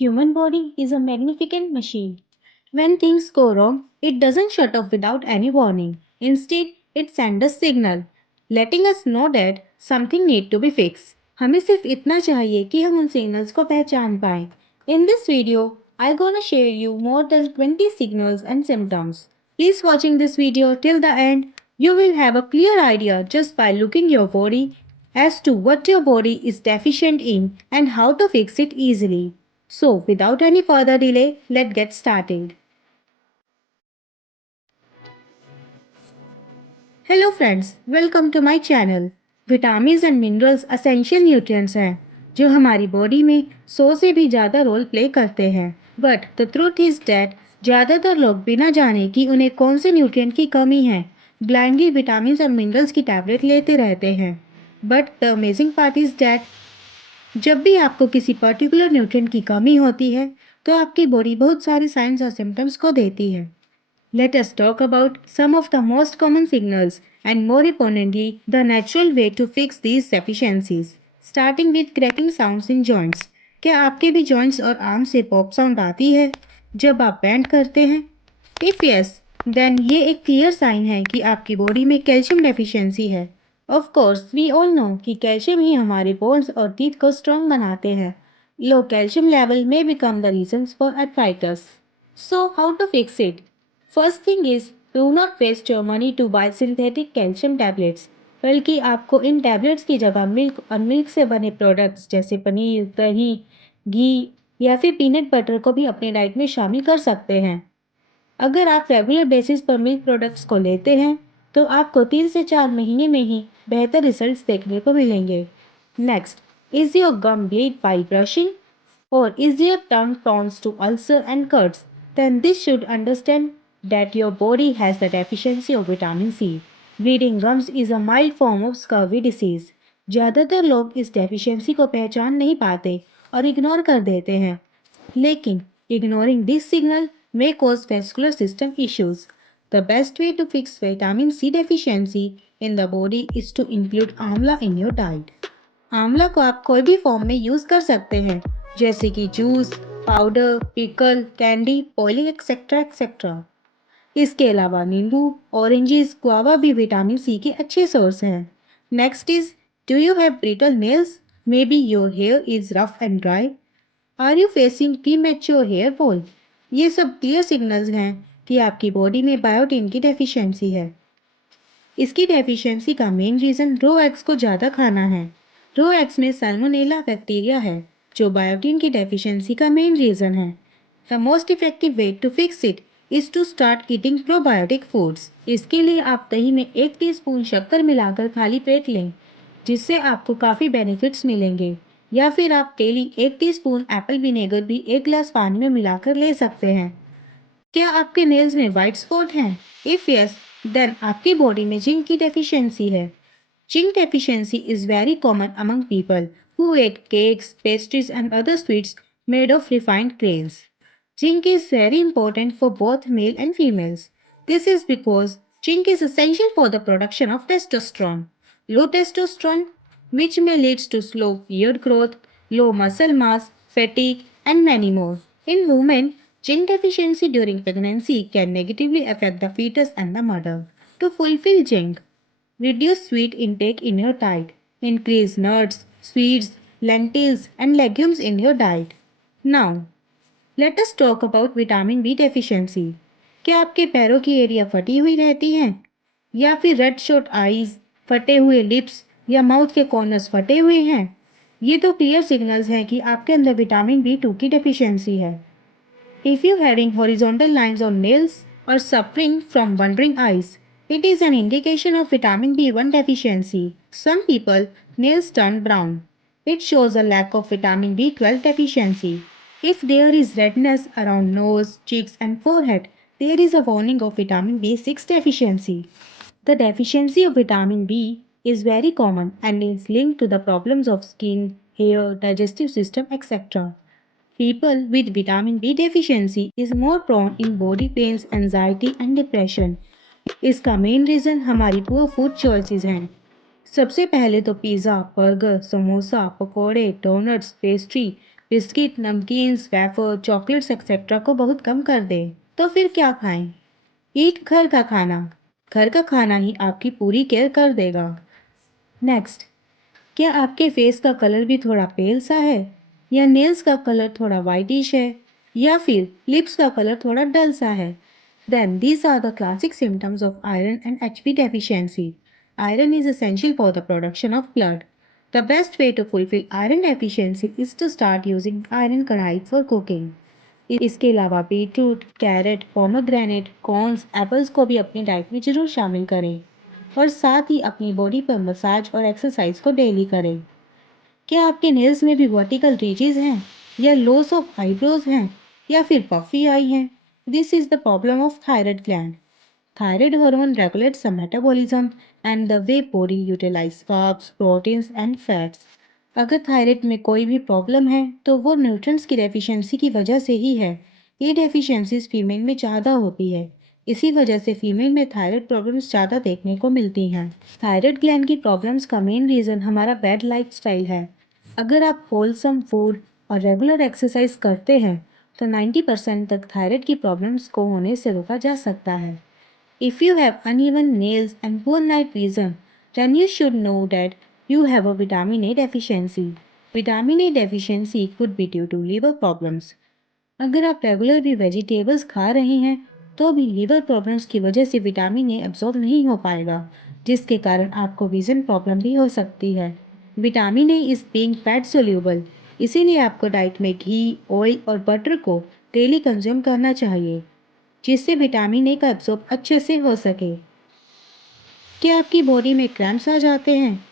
Human body is a magnificent machine. When things go wrong, it doesn't shut off without any warning. Instead, it sends a signal, letting us know that something need to be fixed. हमें सिर्फ इतना चाहिए कि हम उन signals को पहचान पाएं. In this video, I'm gonna share you more than 20 signals and symptoms. Please watching this video till the end. You will have a clear idea just by looking your body as to what your body is deficient in and how to fix it easily. So, without any further delay, let's get started. Hello friends, welcome to my channel. Vitamins and minerals essential nutrients हैं जो हमारी body में 100 से भी ज़्यादा role play करते हैं. But the truth is that ज़्यादातर लोग बिना जाने कि उन्हें कौन से न्यूट्रिएंट की कमी है ब्लाइंडली विटामिन्स और मिनरल्स की टैबलेट लेते रहते हैं. But the amazing part is that जब भी आपको किसी पर्टिकुलर न्यूट्रिएंट की कमी होती है तो आपकी बॉडी बहुत सारे साइंस और सिम्टम्स को देती है. Let us talk about some of the most common signals and more importantly, the natural way to fix these deficiencies. Starting with cracking sounds in joints. क्या आपके भी joints और arms से pop sound आती है जब आप bend करते हैं? If yes, then ये एक clear sign है कि आपकी body में calcium deficiency है. Of course, we all know कि कैल्शियम ही हमारे bones और teeth को strong बनाते हैं. Low calcium level may become the reasons for arthritis. So, how to fix it? First thing is, do not waste your money to buy synthetic calcium tablets. बल्कि आपको इन tablets की जगह milk और milk से बने products जैसे पनीर, दही, घी या फिर पीनट बटर को भी अपनी डाइट में शामिल कर सकते हैं. अगर आप रेगुलर बेसिस पर मिल्क प्रोडक्ट्स को लेते हैं तो आपको 3 से 4 महीने में ही बेहतर रिजल्ट्स देखने को मिलेंगे. Next, is your gum bleed by brushing or is your tongue prone to ulcer and cuts? Then this should understand that your body has the deficiency of vitamin C. Bleeding gums is a mild form of scurvy disease. ज़्यादातर लोग इस deficiency को पहचान नहीं पाते और ignore कर देते हैं. लेकिन ignoring this signal may cause vascular system issues. The best way to fix vitamin C deficiency in the body is to include आंवला in your diet. आंवला को आप कोई भी फॉर्म में यूज़ कर सकते हैं जैसे कि juice, powder, pickle, candy, boiling etcetera etcetera. इसके अलावा नींबू, ऑरेंजेस, गुआवा भी विटामिन सी के अच्छे सोर्स हैं. Next is, do you have brittle nails? Maybe your hair is rough and dry. Are you facing premature hair fall? ये सब clear signals हैं कि आपकी बॉडी में बायोटिन की डेफिशिएंसी है. इसकी डेफिशिएंसी का मेन रीज़न रो एग्स को ज़्यादा खाना है. रो एग्स में सैल्मोनेला बैक्टीरिया है जो बायोटिन की डेफिशिएंसी का मेन रीज़न है. The most effective way to fix it is to start eating probiotic foods. इसके लिए आप दही में 1 टीस्पून शक्कर मिलाकर खाली पेट लें जिससे आपको काफ़ी बेनिफिट्स मिलेंगे. या फिर आप डेली 1 टीस्पून एप्पल विनेगर भी 1 ग्लास पानी में मिलाकर ले सकते हैं. क्या आपके नेल्स में वाइट स्पॉट हैं? इफ यस, देन आपकी बॉडी में जिंक की डेफिशिएंसी है. Zinc deficiency is very common among people who ate cakes, pastries and other sweets made of refined grains. Zinc is very important for both male and females. This is because zinc is essential for the production of testosterone. Low testosterone, which may lead to slow beard growth, low muscle mass, fatigue, and many more. In women, zinc deficiency during pregnancy can negatively affect the fetus and the mother. To fulfill zinc, reduce sweet intake in your diet. Increase nuts, sweets, lentils, and legumes in your diet. Now, let us talk about vitamin B deficiency. क्या आपके पैरों की area फटी हुई रहती हैं? या फिर रेड शॉट आईज, फटे हुए लिप्स या माउथ के कॉर्नर्स फटे हुए हैं? ये तो क्लियर सिग्नल्स हैं कि आपके अंदर विटामिन B2 की डेफिशिएंसी है. If you're having horizontal lines on nails or suffering from wandering eyes, it is an indication of vitamin B1 deficiency. Some people, nails turn brown. It shows a lack of vitamin B12 deficiency. If there is redness around nose, cheeks and forehead, there is a warning of vitamin B6 deficiency. The deficiency of vitamin B is very common and is linked to the problems of skin, hair, digestive system, etc. People with vitamin B deficiency is more prone in body pains, anxiety and depression. इसका main reason हमारी poor food choices हैं. सबसे पहले तो pizza, burger, samosa, पकोड़े, donuts, pastry biscuit, नमकीन्स, wafer, chocolates etcetera को बहुत कम कर दें। तो फिर क्या खाएं? ईट घर का खाना। घर का खाना ही आपकी पूरी केयर कर देगा। नेक्स्ट, क्या आपके फेस का कलर भी थोड़ा पेल सा है? या नेल्स का कलर थोड़ा वाइटिश है? या फिर लिप्स का कलर थोड़ा डल सा है? Then these are the classic symptoms of iron and HP deficiency. Iron is essential for the production of blood. The best way to fulfill iron deficiency is to start using iron कढ़ाई for cooking. इसके अलावा beetroot, carrot, pomegranate, corns, apples को भी अपनी diet में जरूर शामिल करें और साथ ही अपनी बॉडी पर मसाज और एक्सरसाइज को डेली करें। क्या आपके नेल्स में भी वर्टिकल रीजेस हैं या लॉस ऑफ आईब्रोज हैं या फिर पफी आई हैं? This is the problem of thyroid gland. Thyroid hormone regulates the metabolism and the way body utilize carbs, proteins and fats. अगर थायराइड में कोई भी प्रॉब्लम है तो वो न्यूट्रिएंट्स की डेफिशिएंसी की वजह से ही है। ये डेफिशिएंसीज फीमेल में ज़्यादा होती है। इसी वजह से फीमेल में थायराइड प्रॉब्लम्स ज़्यादा देखने को मिलती हैं। थायराइड ग्लैंड की प्रॉब्लम्स का मेन रीज़न हमारा बैड लाइफस्टाइल है। अगर आप होलसम फूड और रेगुलर एक्सरसाइज करते हैं तो 90% तक थायराइड की प्रॉब्लम्स को होने से रोका जा सकता है। If you have uneven nails and poor night vision, then you should know that you have a vitamin A deficiency. Vitamin A deficiency could be due to liver problems. अगर आप रेगुलर भी वेजिटेबल्स खा रहे हैं तो भी liver problems की वजह से विटामिन ए एब्जॉर्ब नहीं हो पाएगा, जिसके कारण आपको विजन प्रॉब्लम भी हो सकती है। Vitamin A is being fat soluble, इसीलिए आपको डाइट में घी, ऑयल और बटर को डेली कंज्यूम करना चाहिए, जिससे विटामिन ए का एब्जॉर्ब अच्छे से हो सके। क्या आपकी बॉडी में क्रैम्प्स आ जाते हैं?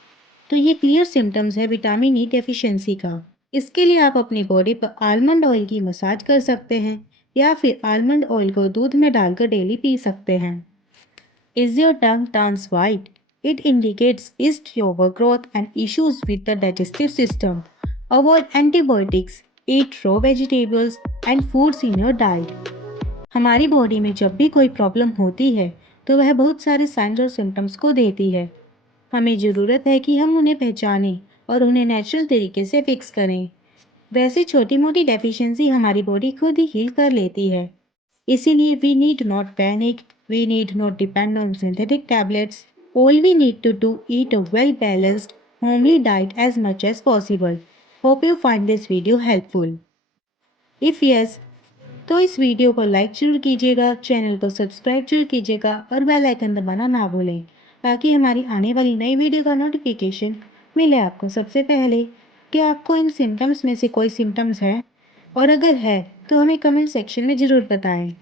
तो ये क्लियर सिम्टम्स है विटामिन ई डेफिशिएंसी का। इसके लिए आप अपनी बॉडी पर आलमंड ऑयल की मसाज कर सकते हैं या फिर आलमंड ऑयल को दूध में डालकर डेली पी सकते हैं। Is your tongue turns white? It indicates east overgrowth and issues with the digestive system. Avoid antibiotics, eat raw vegetables and foods in your diet. हमारी बॉडी में जब भी कोई प्रॉब्लम होती है तो वह बहुत सारे साइंस और सिम्टम्स को देती है। हमें ज़रूरत है कि हम उन्हें पहचानें और उन्हें नेचुरल तरीके से फिक्स करें। वैसे छोटी मोटी डेफिशिएंसी हमारी बॉडी खुद ही हील कर लेती है। इसीलिए we need not panic, we need not depend on synthetic tablets. All we need to do eat a well balanced homely diet as much as possible. Hope you find this video helpful. If yes, तो इस video को like जरूर कीजिएगा, channel को subscribe जरूर कीजिएगा और bell icon दबाना ना भूलें, ताकि हमारी आने वाली नई वीडियो का नोटिफिकेशन मिले आपको सबसे पहले। क्या आपको इन सिम्टम्स में से कोई सिम्टम्स है? और अगर है तो हमें कमेंट सेक्शन में ज़रूर बताएं।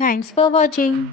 Thanks for watching.